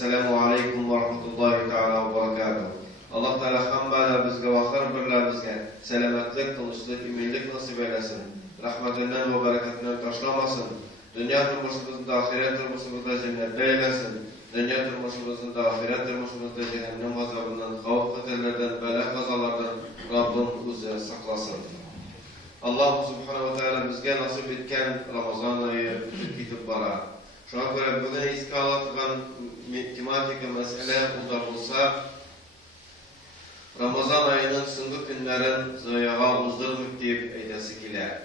Esselamu aleykum ve rahmetullahi teala ve berekatuhu. Allah Teala hamdala bizge ve her bizge selametlik, kılıçlık, iminlik nasip eylesin. Rahmetinden ve bereketinden taşlamasın. Dünya turmuşumuzda, ahiret turmuşumuzda cennette eylesin. Dünya turmuşumuzda, ahiret turmuşumuzda cehennem azabından, havf kıtırlardan, bela kazalardan Rabbim bizi saklasın. Allah subhanahu wa ta'ala bizge nasip etken Ramazan ayı bitip bara. Şuna göre bugün eski anlatılan tematik mesele o da olsa Ramazan ayının sındık günlerin zıyağa uzdurmuş deyip eydesi kiler.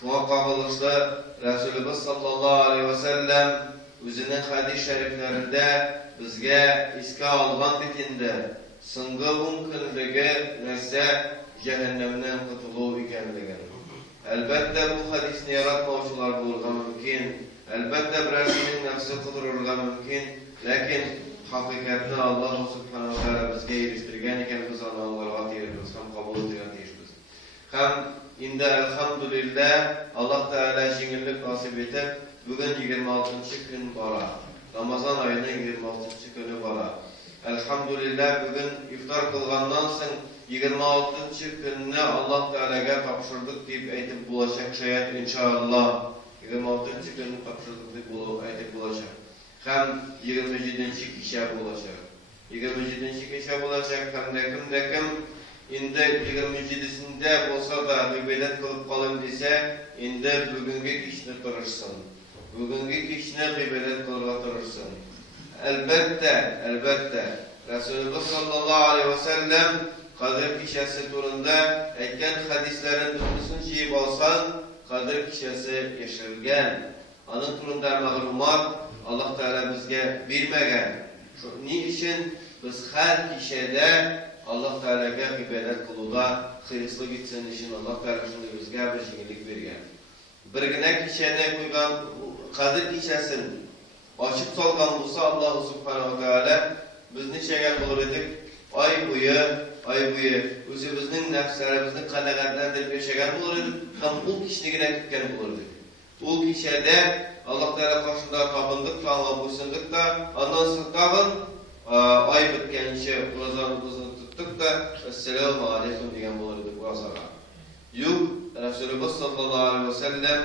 Şuna kağılışta Resulümüz sallallahu aleyhi ve sellem özünün hadis-i şeriflerinde bizge iska algan bitinde sındığı mümkünlüğü neyse cehennemden kutuluğu ikenliğin. Elbette bu hadisini yaratmavçılar bulga mümkün. Elbette birisinin nefsi kudururga mümkün. Lakin hakikatini Allah subhanahu wa ta'ala bizge eriştirgen iken biz Allah'a tiyirimiz, hem kabul edilen tiyişimiz. Hem indi elhamdülillah Allah Teala jingillik nasip etip bugün 26. gün bara. Ramazan ayının 26. günü bara. Elhamdülillah bugün iftar kılgandan sonra 26. gününü Allah Teala'ya tapşırdık deyip aytip bulaşak şayet inşallah 26. gününü tapşırdık deyip aytip bulaşak. Hem 27. kişi bulaşak. 27. kişi bulaşak hem de kim indi 27'sinde olsa da ibadet kılıp kalın dese indi bugünkü kişini tırırsın. Bugünkü kişini ibadet kılıp tırırsın. Elbette Resulullah sallallahu aleyhi ve sellem Kadir kişisi turunda etken hadislerin üstüsünü şeyip alsan Kadir kişisi yaşırgen. Anın turunda mağlumat Allah Teala bizge bilmegen. Ni için biz her kişide Allah Teala'ya ibadet kılıda hırslı gitsin için Allah Teala şimdi bizge bir şeylik vergen. Bir güne kişide koygan Kadir kişisinin açıp salgan olsa Allah subhanahu Teala biz ne şeyler bulur edik? Ay buyu, özümüzün nefslerimizin kanaatlerinden yaşayan bulur edik. Hem o kişiliğine gitken bulur edik. O kişide Allah Teala karşında kabındık, Allah'a buysunduk da ondan sonra ay bitkençe urazanımızı tuttuk da Esselamu Aleyküm diyen bulur edik bu azara. Yok, Resulullah sallallahu aleyhi ve sellem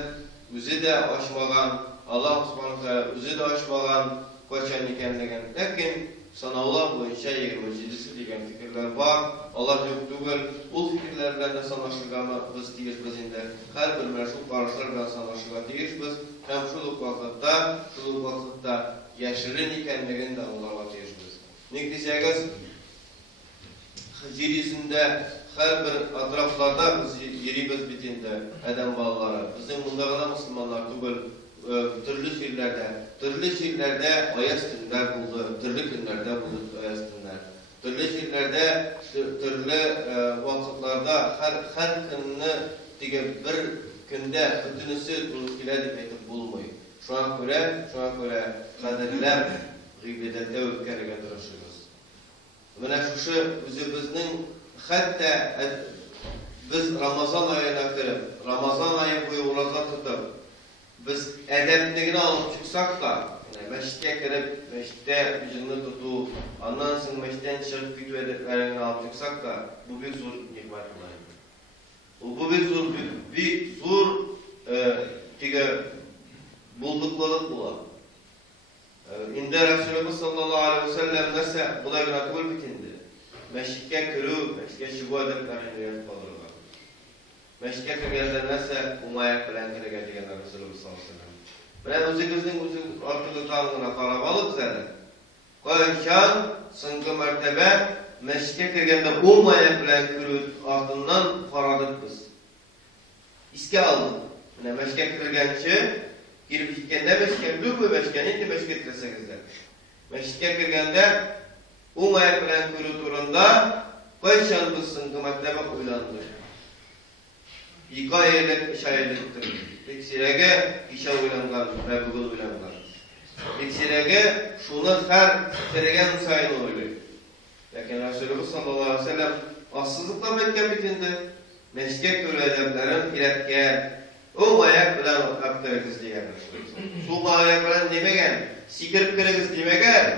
özü de aşmagan, Allah subhanahu teala özü de aşmagan koçan ikenligen. Lakin sanavlar boyunca 27'si degan fikirler var. Allah yok tugul. Bu fikirlerden de sanaşılgama biz tiyişbizinde. Her bir meşhur karışlardan sanaşılga tiyişbiz. Hem şuluk vakitte yaşırın ikenligen de Allah'a tiyişbiz. Ne deseniz yeryüzünde her bir atraflarda biz yerimiz bitinde adam balaları. Bizim bundağına Müslümanlar tugul. Türlü şehirlerde ayas günler buldu, türlü günlerde buldu ayas günler. Türlü şehirlerde, türlü vakitlerde her gününü bir günde bütünüsü buluşkiler deyip bulmuyor. Şuna göre kaderler gıybedette öpkerige duruşuyuz. Buna şu bizning hatta biz Ramazan ayına girip, Ramazan ayı boyu uğraza tutup biz edepligini alıp çıksak da meşte kirip, meşte yüzünü tutup, ondan sonra meşten çıkıp bütün edeplerini alıp çıksak da bu bir zor nikmet bulayım. Bu bir zor bulduklılık bular. İnde Resulullah sallallahu aleyhi ve sellem nese bulay bir akıl bitindi. Meşke kırıp, meşke şibu edeplerini yapıp alırlar. Meşke kirgende nese umayak bilen kirge degen Resulullah sallallahu aleyhi ve sellem. Bilen özümüzün artığı tağına karabalık zaten. Koyuşan sınkı mertebe meşke kirgende umayak bilen kürüt ardından faradık biz. İske aldık. Meşke kirgençi girip gitkende meşke büyük meşkenin indi meşke etkirsegizler. Meşke kirgende umayak bilen kürüt urunda koyuşan biz sınkı mertebe uylandı. İki aylık şayetliktir. İksirege işe uylanlar ve bugün uylanlar. İksirege şunu her teregen sayın oluyor. Lakin Resulullah sallallahu aleyhi ve sellem assızlıkla Mekke bitinde meşke türü edeplerin iletken O ayak bilen aktörüz diyen. Su ayak bilen demegen, sikirip kırıgız demegen.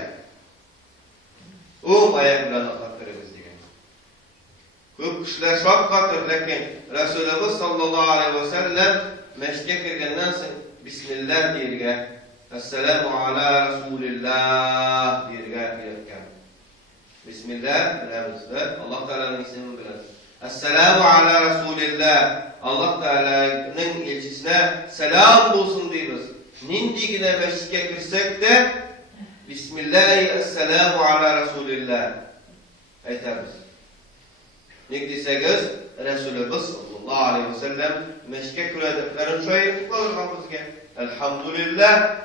O ayak bilen aktörüz diyen. Köp kişiler şok katır, lakin Resulullah sallallahu aleyhi ve sellem meşke kirgenden soň Bismillah diyerge, Esselamu ala Resulillah diyerge yapken. Bismillah bilemizde, Allah Teala'nın ismini biliriz. Esselamu ala Resulillah, Allah Teala'nın elçisine selam olsun deyimiz. Nindigine meşke kirsek de Bismillahi Esselamu ala Resulillah aytamiz. Nek desegiz, Resulullah sallallahu aleyhi ve sellem meşke kürediklerin şöyle kılırgamızga. Elhamdülillah,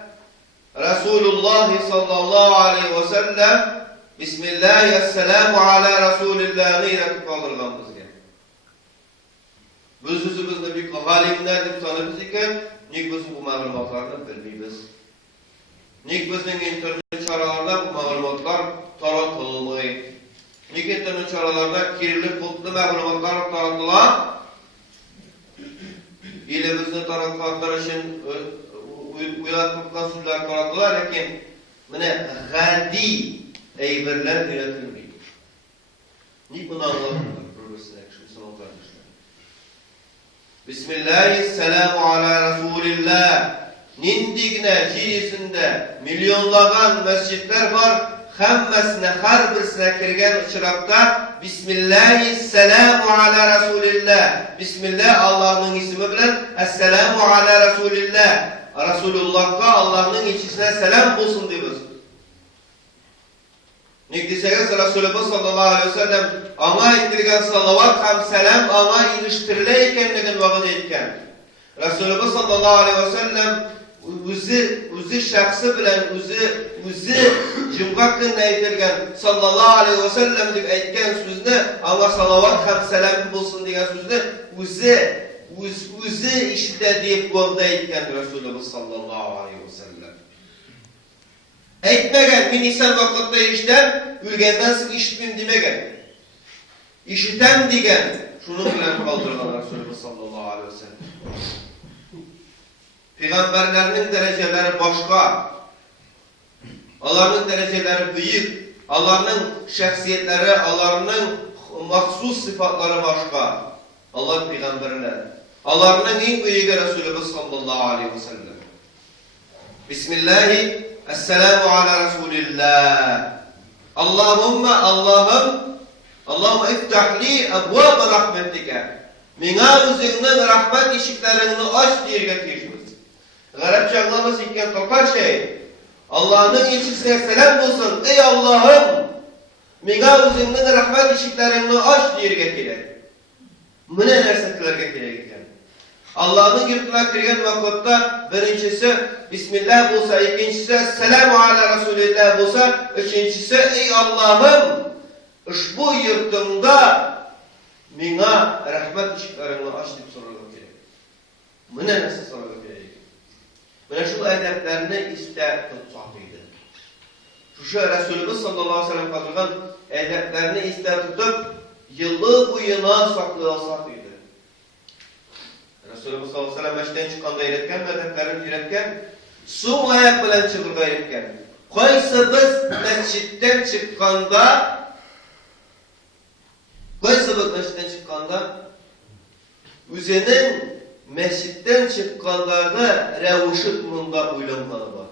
Resulullah sallallahu aleyhi ve sellem Bismillahi Esselamu ala Resulillah gıyre kılırgamızga. Biz özümüzde bir halimler dep sanırız iken, nek biz bu maglumatlarni bilmeybiz. Nek bizning internet çaralarında bu maglumatlar taratılmay. Nek internet çaralarında kirli putlu maglumatlar taratılan, elimizni taratkanlar için uyatmaktan sözler taratılar, lakin mine gadi eyberler üretilmeydi. Nek bunu anlatılır? Bismillahirrahmanirrahim ala Resulillah. Nindigine cirisinde milyonlagan mescitler var. Hemmesine, her birisine kirgen çırakta Bismillahirrahmanirrahim ala Resulillah. Bismillah Allah'ın ismi bilen Esselamu ala Resulillah. Resulullah'a Allah'ın içisine selam olsun diyoruz. Nek desegiz Resulullah sallallahu aleyhi ve sellem ana ettirgen salavat hem selam ana iliştirile ekenligin vaat etken. Resulullah sallallahu aleyhi ve sellem özü şahsı bilen özü cümgakın ettirgen sallallahu aleyhi ve sellem dip etken sözünü ana salavat hem selam bulsun diyen sözünü özü işte deyip vaat etken Resulullah sallallahu aleyhi ve sellem. Etmegen, min insan vakitte işten, ülgenden sık işitmeyim demegen. İşitem degen, şunu bilen kaldırılan Resulullah sallallahu aleyhi ve sellem. Peygamberlerinin dereceleri başka, Allah'ın dereceleri büyük, Allah'ın şahsiyetleri, Allah'ın mahsus sıfatları başka. Allah peygamberler. Allah'ın en büyük Resulullah sallallahu aleyhi ve sellem. Bismillahirrahmanirrahim. Esselamu ala Resulillah. Allahümme iftah li ebvâbe rahmetike. Mina üzerinden rahmet işiklerini aç diye getirmişiz. Garipçe anlaması iken topar şey. Allah'ın içisine selam olsun. Ey Allah'ım! Mina üzerinden rahmet işiklerini aç diye getirir. Mine nersetler getirir. Allah'ın yurtuna kirgen vakitte birincisi Bismillah bulsa, ikincisi Esselamu ala Resulillah bulsa, üçüncüsü ey Allah'ım bu yurtumda mina rahmet ışıklarını aç deyip sorulur gerek. Mine nasıl sorulur gerek? Mine şu edeplerini iste tutsakıydı. Şu Resulullah sallallahu aleyhi ve sellem kaldırgan edeplerini iste tutup yıllı boyuna saklayasakıydı. Resulullah sallallahu aleyhi ve sellem meşten çıkanda eğretken, medeklerini üretken, su ayak bilen çıkırda eğretken. Koysa biz mescitten çıkkanda, üzerinin mescitten çıkkanlarda revuşut bunda uylanmalı var.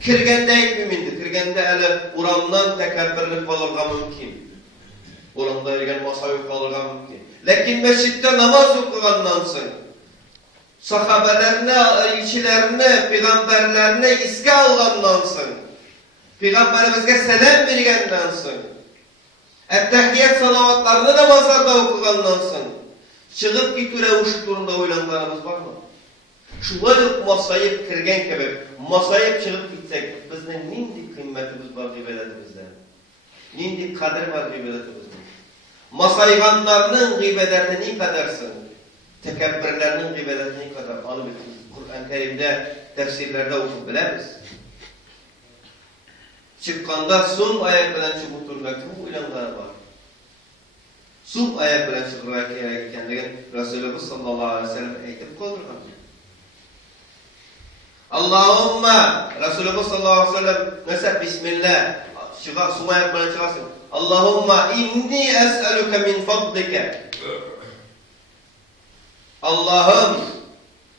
Kirgende ekmimindi, kirgende eli uramdan tekebbirlik kalırga mümkün. Uramda ergen masayı kalırga mümkün. Lakin mescitte namaz okugandansın. Sahabelerine, elçilerine, peygamberlerine iske algandansın. Peygamberimizge selam vergendansın. Ettehiyyat salavatlarını namazlarda okugandansın. Çıkıp gitüre uşuk durumda oylanlarımız var mı? Şulayıp masayıp kirgen kebek, masayıp çıkıp gitsek, bizden nindi kıymetimiz var gıybedetimizde? Nindi kader var gıybedetimizde? Masayganlarının gıybedetini kadarsın. Tekebbirlerinin gıybedetini kadar alıp Kur'an-ı Kerim'de, tefsirlerde okup biliriz. Çıkkanda son ayet bilen çıkıp durmak bu uylanlar var. Sul ayak bilen çıkırga kerek ekenligin Resulümüz sallallahu aleyhi ve sellem aytip koydurgan. Allahumma Resulümüz sallallahu aleyhi ve sellem mesela bismillah sul ayak bilen çıkarsın. Allahumma inni es'aluke min fadlike. Allah'ım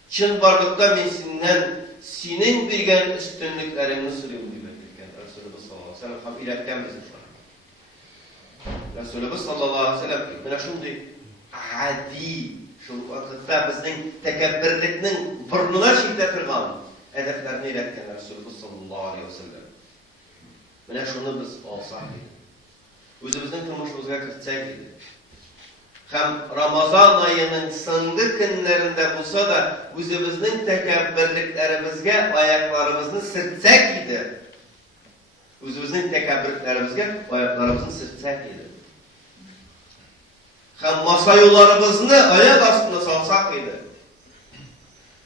çın varlıkta mesinden senin bilgen üstünlüklerini sürüyorum demektir. Resulümüz sallallahu aleyhi ve sellem ham iletken bizim şu an. Resulümüz sallallahu aleyhi ve sellem bana şunday adi şu vakitte bizning tekebbürlükning burnuna şiddet kırgan edeplerini iletken Resulümüz sallallahu aleyhi ve sellem. Bana şunu biz olsak özümüzün turmuşumuzga kirtsak idi. Hem Ramazan ayının soňgy günlerinde bulsa da özümüzün tekebbürlüklerimizge ayaklarımızı sırtsak idi. Özümüzün tekebbürlüklerimizge ayaklarımızı sırtsak idi. Hem masayularımızı ayak astına salsak idi.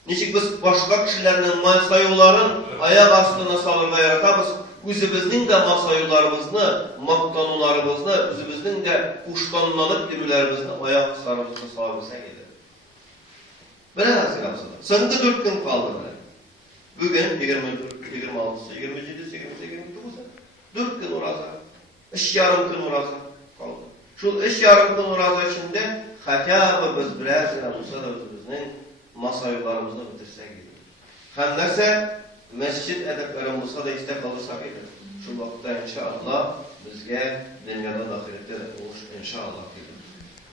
Niçin biz başka kişilerinin masayuların ayak astına salırga yaratamız? Özümüzün de masayularımızı, maktanularımızı, özümüzün de kuştanlanıp demelerimizi ayak astlarımızı salırsak idi. Böyle nasıl yapsın? Sonunda 4 gün kaldı. Bugün 26'sı, 27'si, 28'si, 29'u 4 gün orada. İş yarım gün orada kaldı. Şu iş yarım gün orada içinde hatta biz birazcık olsa da özümüzün masayularımızı bitirsek idi. Hem neyse mescid edeplerim olsa da istek alırsak idi. Şu vakitte inşallah bizge dünyada da ahirette de olur inşallah.